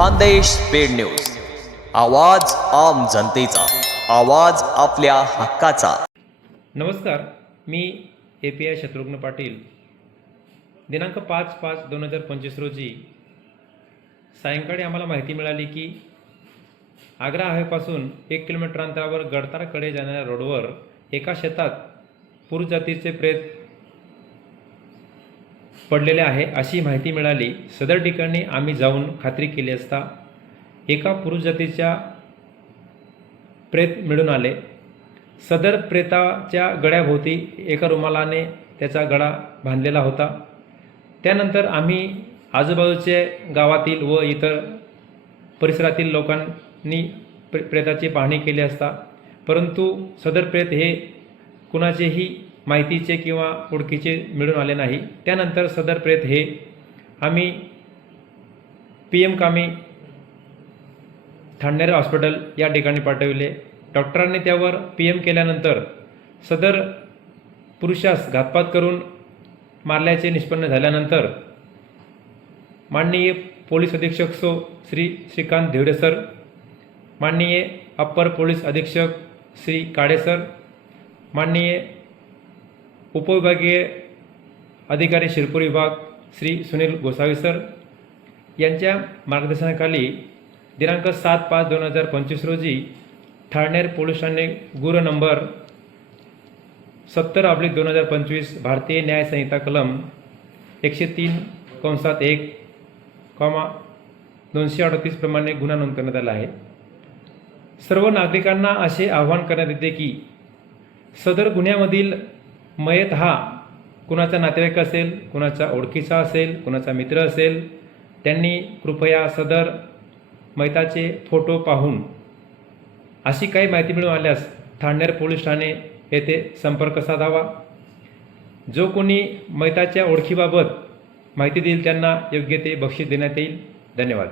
Khandesh paid news. आवाज आम जनतेचा. आवाज आपल्या हक्काचा. नमस्कार मी A P I Shatrughna Patil. दिनांक पाच पाच दोन हजार पंचवीस रोजी सायंकाळी आम्हाला माहिती मिळाली की आग्रा हायवेपासून एक किलोमीटर अंतरावर गडतारकडे जाणाऱ्या रोडवर एका शेतात पूर जातीचे प्रेत पडलेले आहे अशी माहिती मिळाली. सदर ठिकाणी आम्ही जाऊन खात्री केली असता एका पुरुष जातीच्या प्रेत मिळून आले. सदर प्रेताच्या गळ्याभोवती एका रुमालाने त्याचा गळा बांधलेला होता. त्यानंतर आम्ही आजूबाजूचे गावातील व इतर परिसरातील लोकांनी प्रे प्रेताची पाहणी केली असता. परंतु सदर प्रेत हे कुणाचेही माहितीचे किंवा ओळखीचे मिळून आले नाही. त्यानंतर सदर प्रेत हे आम्ही पी एम कामी ठाणेर हॉस्पिटल या ठिकाणी पाठविले. डॉक्टरांनी त्यावर पी एम केल्यानंतर सदर पुरुषास घातपात करून मारल्याचे निष्पन्न झाल्यानंतर माननीय पोलीस अधीक्षक सो श्री श्रीकांत धिवडे सर माननीय अप्पर पोलीस अधीक्षक श्री काडे सर माननीय उपविभागीय अधिकारी शिरपूर विभाग श्री सुनील गोसावी सर यांच्या मार्गदर्शनाखाली दिनांक सात पाच दोन हजार पंचवीस रोजी ठाणेर पोलीस ठाणे गुर नंबर सत्तर अब्लिक दोन हजार पंचवीस भारतीय न्याय संहिता कलम एकशे तीन कंसात एक कॉमा दोनशे अडतीसप्रमाणे गुन्हा नोंद करण्यात आला आहे. सर्व नागरिकांना असे आवाहन करण्यात येते की सदर गुन्ह्यामधील मयत हा कुणाचा नातेवाईक असेल कुणाचा ओळखीचा असेल कुणाचा मित्र असेल त्यांनी कृपया सदर मैताचे फोटो पाहून अशी काही माहिती मिळून आल्यास ठाणेर पोलीस ठाणे येथे संपर्क साधावा. जो कोणी मैताच्या ओळखीबाबत माहिती देईल त्यांना योग्य ते बक्षीस देण्यात येईल. धन्यवाद.